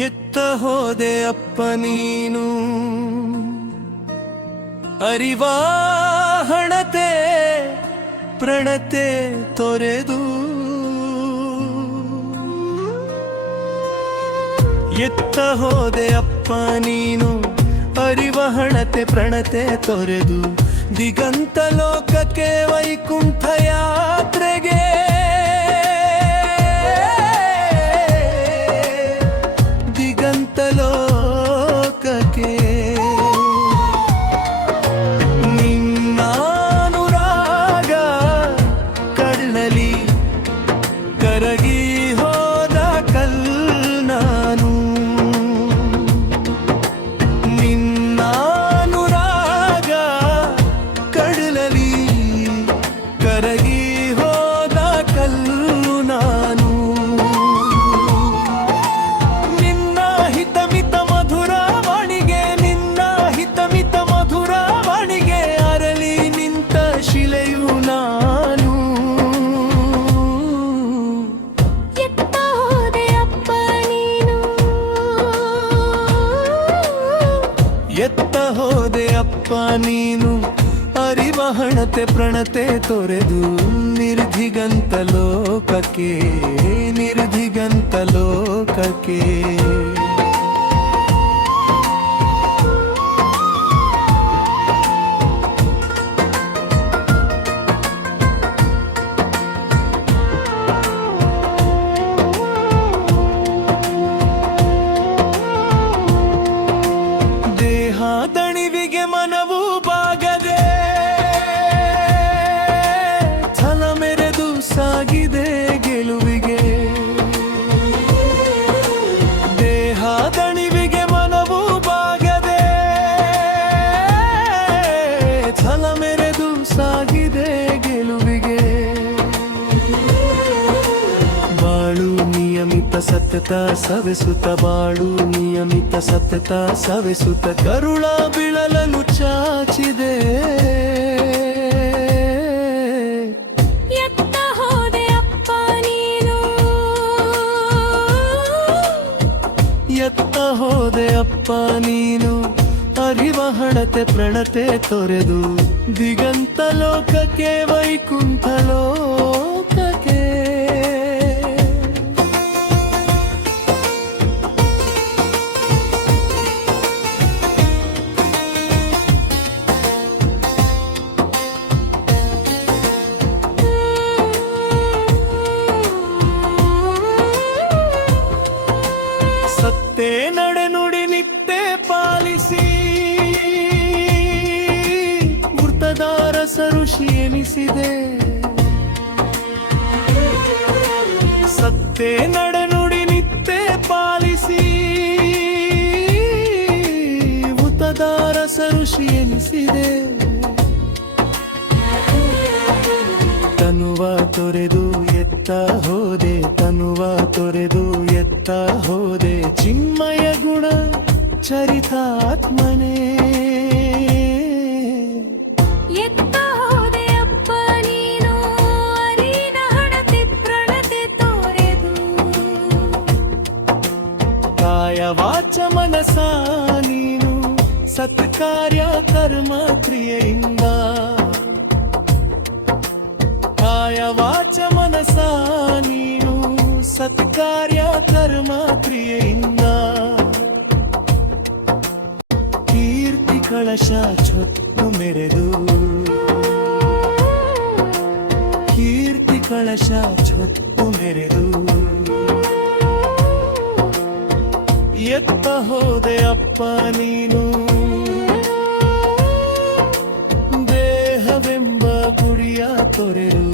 ಎತ್ತ ಹೋದೆ ಅಪ್ಪ ನೀನು ಅರಿವಾಹಣತೆ ಪ್ರಣತೆ ತೊರೆದು ಎತ್ತ ಹೋದೆ ಅಪ್ಪ ನೀನು ಅರಿವಹಣತೆ ಪ್ರಣತೆ ತೊರೆದು ದಿಗಂತ ಲೋಕಕ್ಕೆ ವೈಕುಂಠ ಯಾತ್ರೆಗೆ ದಿಗಂತ ಲೋಕಕ್ಕೆ ನಿನ್ನಾನುರಾಗ ಕಳ್ಳಲಿ ಕರಗಿ ಹೋದ ಕಲ್ನಾನು ನಿನ್ನಾನುರಾಗ ಕಡಲಲಿ ಕರಗಿ ಹೋದ ಕಲ್ಲು ನಾನು ನಿನ್ನ ಹಿತಮಿತ ಮಧುರ ವಾಣಿಗೆ ನಿನ್ನ ಹಿತಮಿತ ಮಧುರ ವಾಣಿಗೆ ಅರಳಿ ನಿಂತ ಶಿಲೆಯು ನಾನು ಎತ್ತ ಹೋದೆ ಅಪ್ಪ ನೀನು ಎತ್ತ ಹೋದೆ ಅಪ್ಪ ನೀನು ಅರಿವಹಣತೆ ಪ್ರಣತೆ ತೊರೆದು ನಿರ್ಧಿಗಂತ ಲೋಕಕ್ಕೆ ನಿರ್ಧಿಗಂತ ಲೋಕಕ್ಕೆ ದೇಹ ದಣಿವಿಗೆ ಮನವು ಬಾಗದೆ ಛಲ ಮೆರೆದು ಸಾಗಿದೆ ಗೆಲುವಿಗೆ ದೇಹ ದಣಿವಿಗೆ ಮನವು ಬಾಗದೆ ಛಲ ಮೆರೆದು ಸಾಗಿದೆ ಗೆಲುವಿಗೆ ಬಾಳು ನಿಯಮಿತ ಸತತ ಸವೆಸುತ್ತ ಬಾಳು ನಿಯಮಿತ ಸತತ ಸವೆಸುತ್ತ ಕರುಳ ಬಿಳಲಲು ಚಾಚಿದೆ ಎತ್ತ ಹೋದೆ ಅಪ್ಪ ನೀನು ಎತ್ತ ಹೋದೆ ಅಪ್ಪ ನೀನು ಅರಿವಹಣತೆ ಪ್ರಣತೆ ತೊರೆದು ದಿಗಂತ ಲೋಕಕ್ಕೆ ವೈಕುಂಠ ಲೋಕಕ್ಕೆ ಸತ್ತೆ ನಡೆನುಡಿ ನಿತ್ಯ ಪಾಲಿಸಿ ವೃತ್ತದಾರ ಸರುಷಿ ಎನಿಸಿದೆ ಸತ್ತೆ ನಡೆನುಡಿ ನಿತ್ಯ ಪಾಲಿಸಿ ವೃತ್ತದಾರ ಸರುಷಿ ಎನಿಸಿದೆ ತನುವ ತೊರೆದು ಎತ್ತ ಹೋದೆ ತನುವ ತೊರೆದು ಎತ್ತ ಹೋದೆ ಚಿನ್ಮಯ ಗುಣ ಚರಿತಾತ್ಮನೇ ಎತ್ತ ಹೋದೆ ಅಪ್ಪ ನೀನು ಅರಿವಹಣತೆ ಪ್ರಣತೆ ತೊರೆದು ಕಾಯ ವಾಚ ಮನಸ ನೀನು ಸತ್ಕಾರ್ಯ ಕರ್ಮ ಕ್ರಿಯೆಯಿಂದ ಕಾಯ ವಾಚ ಮನಸ ನೀನು ಸತ್ಕಾರ್ಯ ಕರ್ಮ ಕ್ರಿಯೆಯಿಂದ ಕೀರ್ತಿ ಕಳಶ ಚೊತ್ತು ಮೆರೆದು ಕೀರ್ತಿ ಕಳಶ ಚೊತ್ತು ಮೆರೆದು ಎತ್ತ ಹೋದೆ ಅಪ್ಪ ನೀನು ದೇಹವೆಂಬ ಗುಡಿಯ ತೊರೆದು